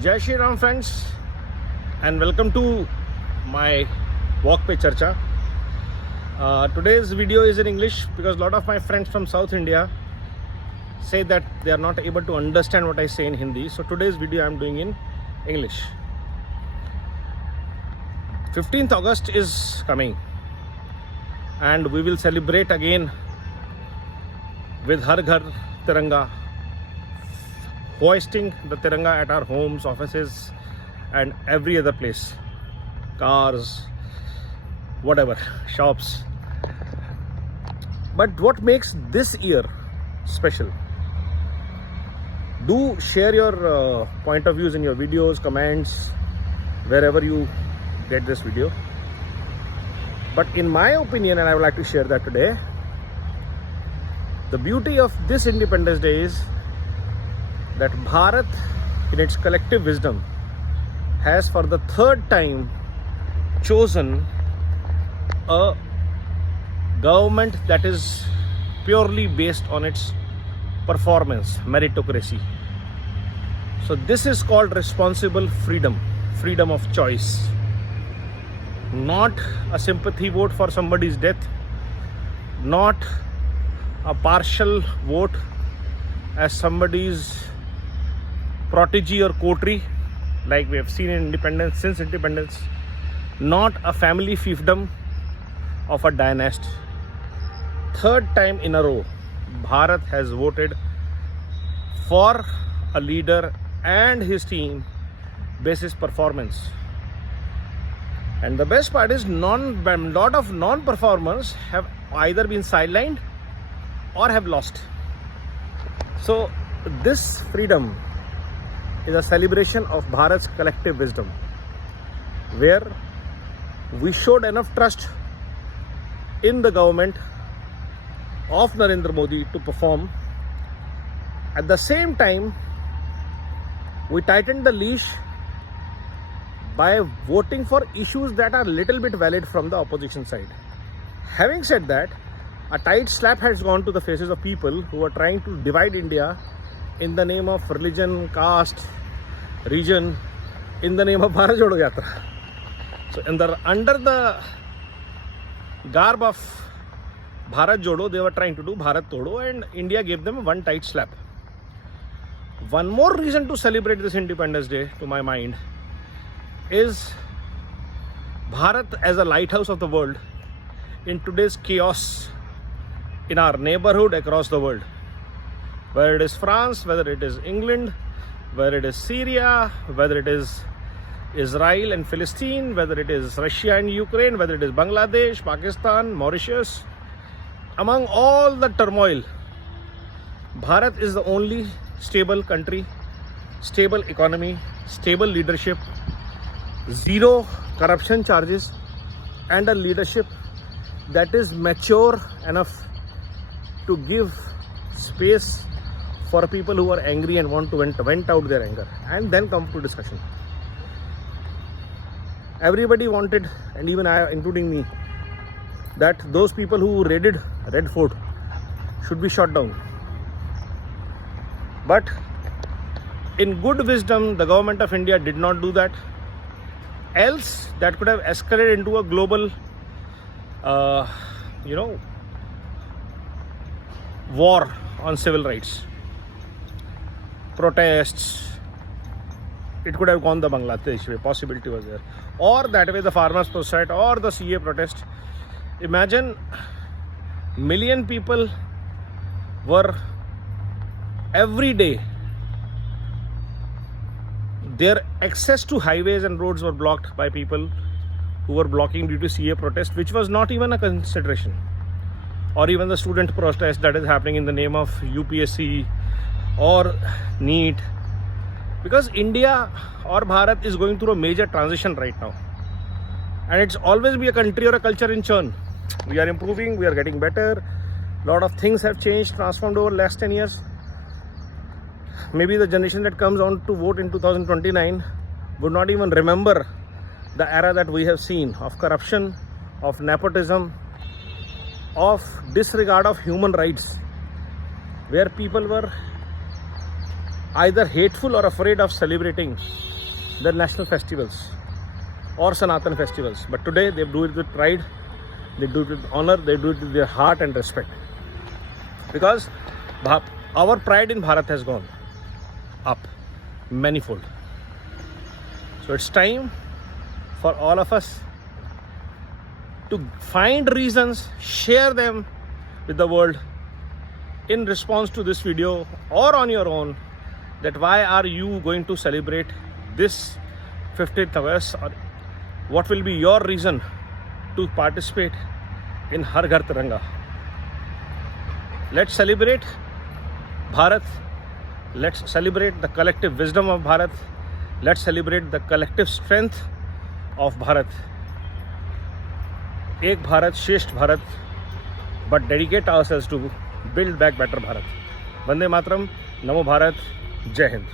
Jai Shri Ram friends, and welcome to my Walk Pe Charcha. Today's video is in English because a lot of my friends from South India say that they are not able to understand what I say in Hindi. So today's video I am doing in English. 15th August is coming and we will celebrate again with Har Ghar Tiranga, hoisting the Tiranga at our homes, offices and every other place, cars, whatever, shops. But what makes this year special? Do share your point of views in your videos, comments, wherever you get this video. But in my opinion, and I would like to share that today, the beauty of this Independence Day is that Bharat, in its collective wisdom, has for the third time chosen a government that is purely based on its performance, meritocracy. So this is called responsible freedom, freedom of choice. Not a sympathy vote for somebody's death, not a partial vote as somebody's protege or coterie like we have seen in independence, since independence, not a family fiefdom of a dynasty. Third time in a row, Bharat has voted for a leader and his team basis performance. And the best part is lot of non-performers have either been sidelined or have lost. So this freedom is a celebration of Bharat's collective wisdom, where we showed enough trust in the government of Narendra Modi to perform. At the same time, we tightened the leash by voting for issues that are little bit valid from the opposition side. Having said that, a tight slap has gone to the faces of people who are trying to divide India in the name of religion, caste, region, in the name of Bharat Jodo Yatra. So under the garb of Bharat Jodo, they were trying to do Bharat Todo, and India gave them one tight slap. One more reason to celebrate this Independence Day, to my mind, is Bharat as a lighthouse of the world in today's chaos in our neighborhood across the world. Whether it is France, whether it is England, whether it is Syria, whether it is Israel and Palestine, whether it is Russia and Ukraine, whether it is Bangladesh, Pakistan, Mauritius, among all the turmoil, Bharat is the only stable country, stable economy, stable leadership, zero corruption charges, and a leadership that is mature enough to give space for people who are angry and want to vent out their anger and then come to discussion. Everybody wanted, and even I, including me, that those people who raided Red Fort should be shot down. But in good wisdom, the government of India did not do that. Else, that could have escalated into a global, war on civil rights. Protests. It could have gone the Bangladesh way. Possibility was there. Or that way the farmers' protest or the CA protest. Imagine million people were every day, their access to highways and roads were blocked by people who were blocking due to CA protest, which was not even a consideration. Or even the student protest that is happening in the name of UPSC or NEET. Because India or Bharat is going through a major transition right now. And it's always be a country or a culture in churn. We are improving, we are getting better. A lot of things have changed, transformed over the last 10 years. Maybe the generation that comes on to vote in 2029 would not even remember the era that we have seen of corruption, of nepotism, of disregard of human rights, where people were either hateful or afraid of celebrating their national festivals or Sanatan festivals. But today they do it with pride, they do it with honor, they do it with their heart and respect. Because our pride in Bharat has gone up manifold. So it's time for all of us to find reasons, share them with the world in response to this video or on your own, that why are you going to celebrate this 15th August, or what will be your reason to participate in Har Ghar Tiranga. Let's celebrate Bharat. Let's celebrate the collective wisdom of Bharat. Let's celebrate the collective strength of Bharat. Ek Bharat, Shresht Bharat, but dedicate ourselves to build back better Bharat. Vande Mataram, Namo Bharat, Jai Hind.